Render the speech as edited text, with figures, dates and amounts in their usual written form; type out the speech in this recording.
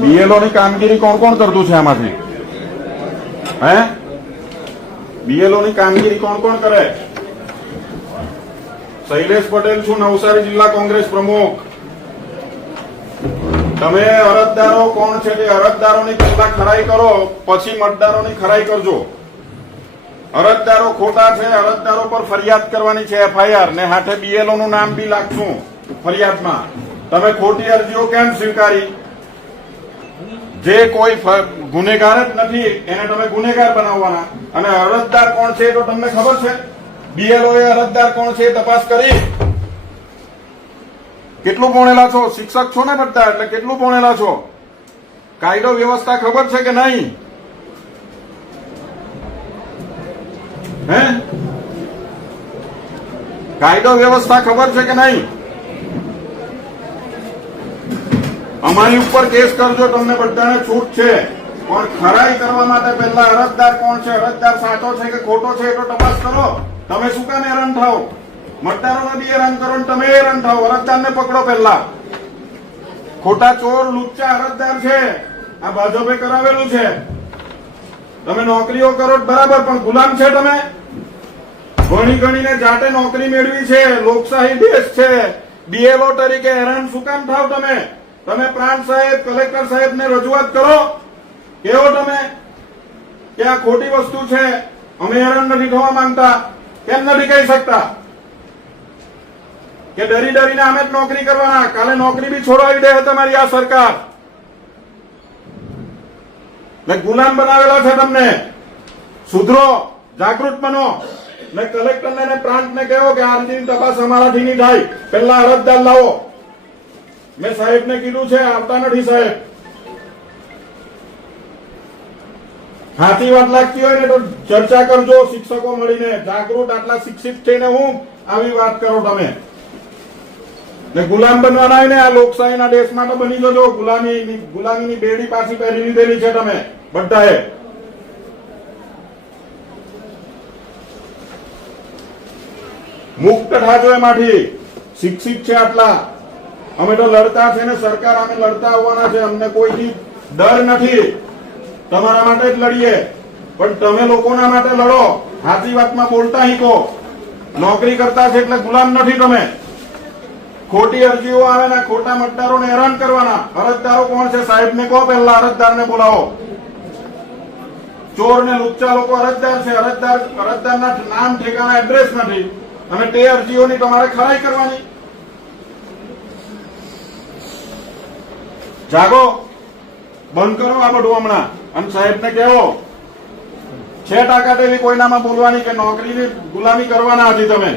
BLO ની કામગીરી કોણ કોણ કરતું છે આમાંથી? હે, બીએલઓ ની કામગીરી કોણ કોણ કરે? શૈલેષ પટેલ છું, નવસારી જિલ્લા કોંગ્રેસ પ્રમુખ. તમે અરજદારો કોણ છે તે અરજદારોની પહેલા ખરાઈ કરો, પછી મતદારોની ખરાઈ કરજો. અરજદારો ખોટા છે, અરજદારો પર ફરિયાદ કરવાની છે, એફઆઈઆર, ને હાથે બીએલઓ નું નામ બી લાગશું ફરિયાદમાં. તમે ખોટી અરજીઓ કેમ સ્વીકારી? જે કોઈ ગુનેગાર જ નથી એને તમે ગુનેગાર બનાવવાના. અને અરજદાર કોણ છે તો તમને ખબર છે? બીએલઓ એ અરજદાર કોણ છે તપાસ કરી? કેટલું ભણેલા છો? શિક્ષક છો ને બધા, એટલે કેટલું ભણેલા છો? કાયદો વ્યવસ્થા ખબર છે કે નહીં? હે, કાયદો વ્યવસ્થા ખબર છે કે નહીં? અમારી ઉપર કેસ કરજો, તમને બધાને છૂટ છે. પણ ખરાઈ કરવા માટે પહેલા અરજદાર કોણ છે, અરજદાર સાચો છે કે ખોટો છે તો તપાસ કરો. તમે શું કામ હેરાન થાવ? મતદારોને બી હેરાન કરો ને તમે હેરાન થાવ. અરજદારને પકડો પહેલા. ખોટા ચોર લુચ્ચા અરજદાર છે, આ ભાજપે કરાવેલું છે. તમે નોકરીઓ કરો બરાબર, પણ ગુલામ છે તમે. ભણી ગણીને જાતે નોકરી મેળવી છે, લોકશાહી દેશ છે. બીએલઓ તરીકે હેરાન શું કામ થાવ તમે? તમે પ્રાંત સાહેબ, કલેક્ટર સાહેબને રજૂઆત કરો. કેવો તમે કે આ ખોટી વસ્તુ છે, અમે હેરાન નથી થવા માંગતા. કેમ નથી કહી શકતા કે ડરી ડરીને અમે જ નોકરી કરવાના? કાલે નોકરી બી છોડાવી દે તમારી આ સરકાર. ગુલામ બનાવેલા છે તમને. સુધરો, જાગૃત બનો. ને કલેક્ટરને ને પ્રાંતને કહો કે આ અરજીની તપાસ અમારાથી નહીં થાય, પહેલા અરજદાર લાવો. મેં સાહેબને કીધું છે, આવતા નથી સાહેબ. હાથી વાત લાગતી હોય ને તો ચર્ચા કરજો શિક્ષકો મળીને. જાગૃત આટલા શિક્ષિત થઈને હું આવી વાત કરો તમે? ને ગુલામ બનવાના હોય ને આ લોકશાહીના દેશમાં તો બની જજો. ગુલામીની બેડી પાછી પહેરી લીધેલી છે તમે બધાએ. મુક્ત થાજો એમાંથી. શિક્ષિત છે આટલા. અમે તો લડતા છે ને સરકાર અમે લડતા આવવાના છે. અમને કોઈથી ડર નથી. તમારા માટે જ લડીએ, પણ તમે લોકોના માટે લડો. સાચી વાતમાં બોલતા શીખો. નોકરી કરતા છે એટલે ગુલામ નથી તમે. ખોટી અરજીઓ આવે ને ખોટા મતદારોને હેરાન કરવાના. અરજદારો કોણ છે સાહેબને કહો, પહેલા અરજદારને બોલાવો. ચોર ને લુચ્ચા લોકો અરજદાર છે. અરજદારના નામ ઠેકાણા એડ્રેસ નથી, અને તે અરજીઓની તમારે ખરાઈ કરવાની. જાગો, બંધ કરો આ બધું હમણાં. અને સાહેબને કહેવો છે તાકાત એવી કોઈનામાં બોલવાની કે નોકરીની ગુલામી કરવાના હતી તમે.